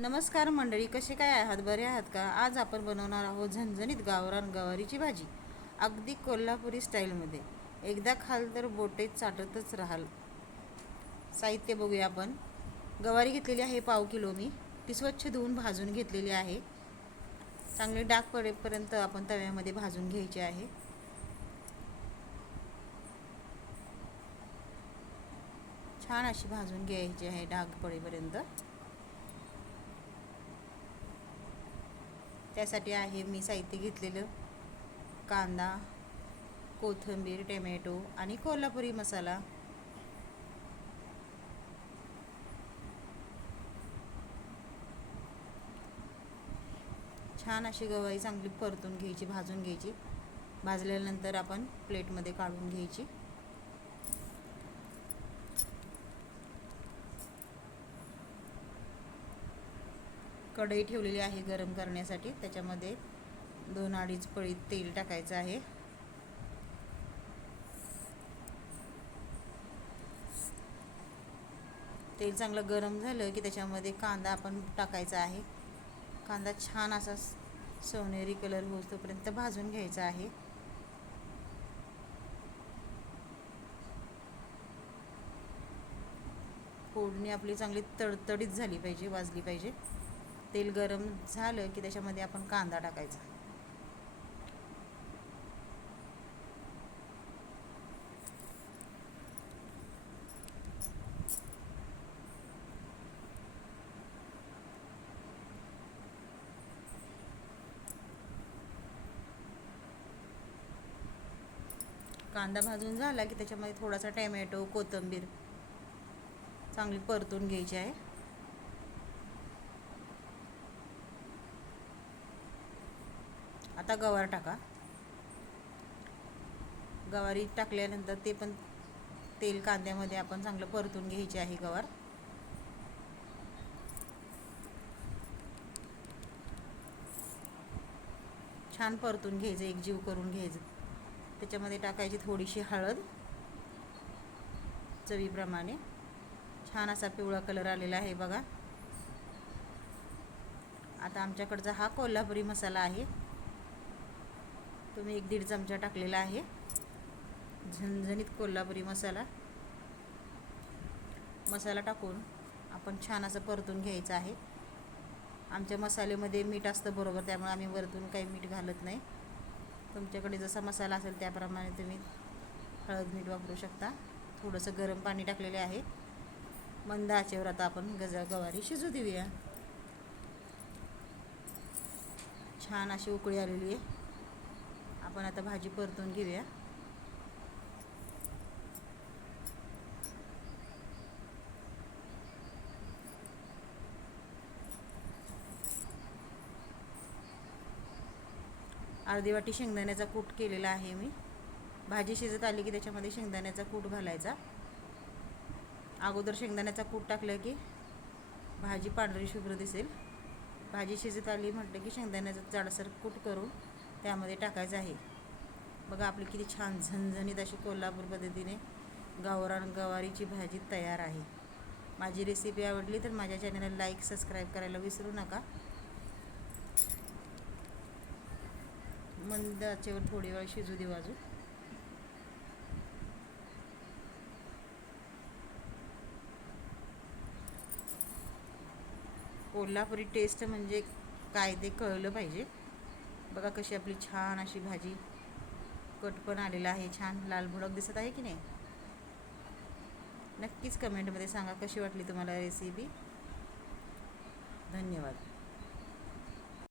नमस्कार मंडळी, कसे काय आहात? बरे आहात का? आज आपण बनवणार आहोत झणझणीत गावरान गवारीची भाजी, अगदी कोल्हापुरी स्टाईलमध्ये. एकदा खाल तर बोटे चाटतच राहाल. साहित्य बघूया आपण. गवारी घेतलेली आहे 1/2 किलो मी. ती स्वच्छ धुवून भाजून घेतलेली आहे. चांगले डाग पडेपर्यंत आपण तव्यामध्ये भाजून घ्यायची आहे. छान अशी भाजून घ्यायची आहे डाग पडेपर्यंत. त्यासाठी आहे मी साहित्य घेतलेलं कांदा, कोथिंबीर, टोमॅटो आणि कोल्हापुरी मसाला. छान अशी गवारी चांगली परतून घ्यायची, भाजून घ्यायची. भाजल्यानंतर आपण प्लेटमध्ये काढून घ्यायची. कढई ठेवलेली आहे गरम करण्यासाठी. त्याच्यामध्ये 2-2.5 पळी तेल टाकायचं आहे. तेल चांगलं गरम झालं की त्याच्यामध्ये कांदा आपण टाकायचा आहे. कांदा छान असा सोनेरी कलर होईपर्यंत भाजून घ्यायचा आहे. फोडणी आपली चांगली तडतडीत झाली पाहिजे, वाजली पाहिजे. तेल गरम झालं की त्याच्यामध्ये आपण कांदा टाकायचा. कांदा भाजून झाला की त्याच्यामध्ये थोडासा टोमॅटो, कोथिंबीर चांगली परतून घ्यायची आहे. आता गवार टाका. गवारी टाकल्यानंतर ते पण तेल कांद्यामध्ये आपण चांगलं परतून घ्यायचे आहे. गवार छान परतून घ्यायचं, एकजीव करून घ्यायचं. त्याच्यामध्ये टाकायची थोडीशी हळद चवीप्रमाणे. छान असा पिवळा कलर आलेला आहे बघा. आता आमच्याकडचा हा कोल्हापुरी मसाला आहे, तो मी 1-1.5 चमचा टाकलेला आहे. झणझणीत कोल्हापुरी मसाला टाकून आपण छान असं परतून घ्यायचं आहे. आमच्या मसाल्यामध्ये मीठ असतं बरोबर, त्यामुळे आम्ही वरतून काही मीठ घालत नाही. तुमच्याकडे जसा मसाला असेल त्याप्रमाणे तुम्ही हळद मीठ वापरू शकता. थोडंसं गरम पाणी टाकलेले आहे. मंद आचेवर आता आपण गवारी शिजू देऊया. छान अशी उकळी आलेली आहे. आपण आता भाजी परतून घेऊया. अर्धी वाटी शेंगदाण्याचा कूट केलेला आहे मी. भाजी शिजत आली की त्याच्यामध्ये शेंगदाण्याचा कूट घालायचा. अगोदर शेंगदाण्याचा कूट टाकलं की भाजी पांढरी शुभ्र दिसेल. भाजी शिजत आली म्हटलं की शेंगदाण्याचा जाडसर कूट करून त्यामध्ये टाकायचं आहे. बघा आपली किती छान झणझणीत अशी कोल्हापूर पद्धतीने गावरान गवारीची भाजी तयार आहे. माझी रेसिपी आवडली तर माझ्या चॅनलला लाईक, सबस्क्राईब करायला विसरू नका. मंद आचेवर थोडी वेळ शिजू दे अजून. कोल्हापुरी टेस्ट म्हणजे काय ते कळलं पाहिजे. बघा कशी आपली छान अशी भाजी कट पण आलेला आहे. छान लाल भडक दिसत आहे की नाही? नक्कीच कमेंटमध्ये सांगा कशी वाटली तुम्हाला रेसिपी. धन्यवाद.